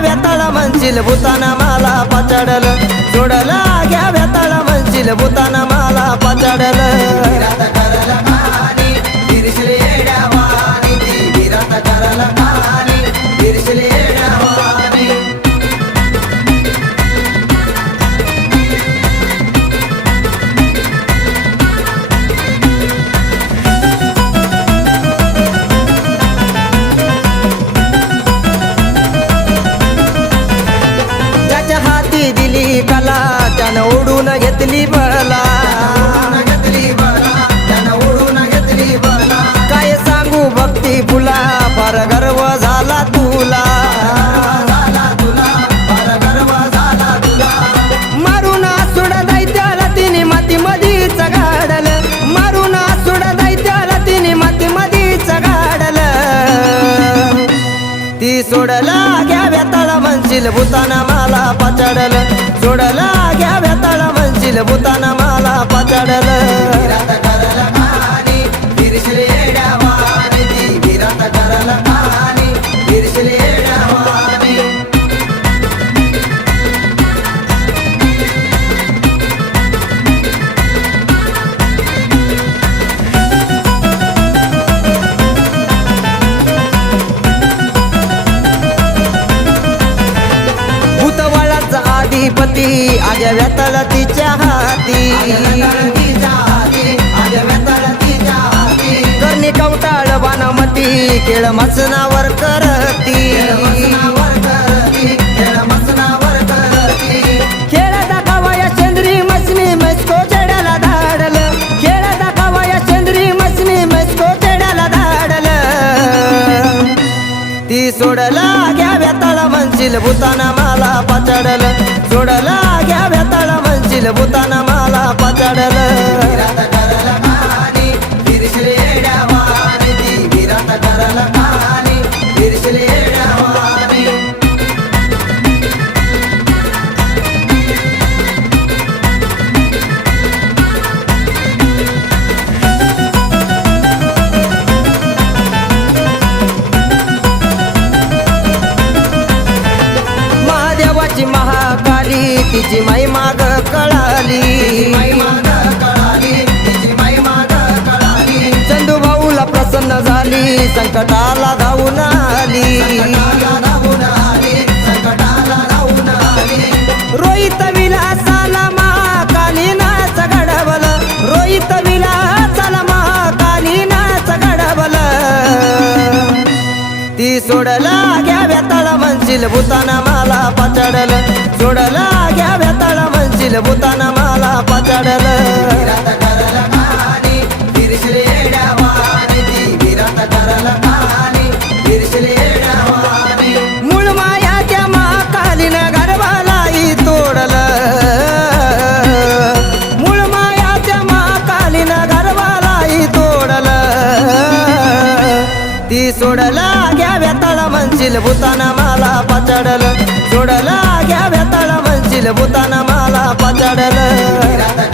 व्यताळ म्हणशील भूताना मला पाचाडल. सोडला घ्या व्यताळ म्हणशील भूताना मला पाचाडल. घेतली बला काय सांगू भक्ती फुला फार गर्व झाला तुला. मारून दैत्याला तिने माती मधीच गाडल. मारून सोड दैत्याला तिने माती मधीच गाडल. ती सोडला घ्याव्या तळा म्हणशील भूताना मला पचडलं. सोडला घ्याव्या तळा भूताना मला पाचाडल अधिपती आग्या व्यताळ तिच्या हाती. करणी कवटाळ बाणामती केळ मसनावर करती. जोडला घ्या व्यताळ म्हणशील भूताना मला पाचाडल. जोडला घ्या व्यताळ म्हणशील भूताना मला पाचाडल. महादेवाची महाकाली तिची माई माग कळाली. चंदू भाऊला प्रसन्न झाली संकटाला धावून आली. रोहित विलासाला महाकाली नाच घडवल. रोहित विलासाला महाकाली नाच घडवल. ती सोडला म्हणशील भूताना मला पाचाडल. जोडला घ्याव्या व्यताळ म्हणशील भूताना मला पाचाडल. मूळ महाकालीन गर्भालाही तोडल. मूळ माया महाकालीन गर्भालाही तोडल. ती सोडला मंजिल भूताना मला पाचाडल. जोडला घ्या व्यताळ मंजिल भूताना मला पाचाडल.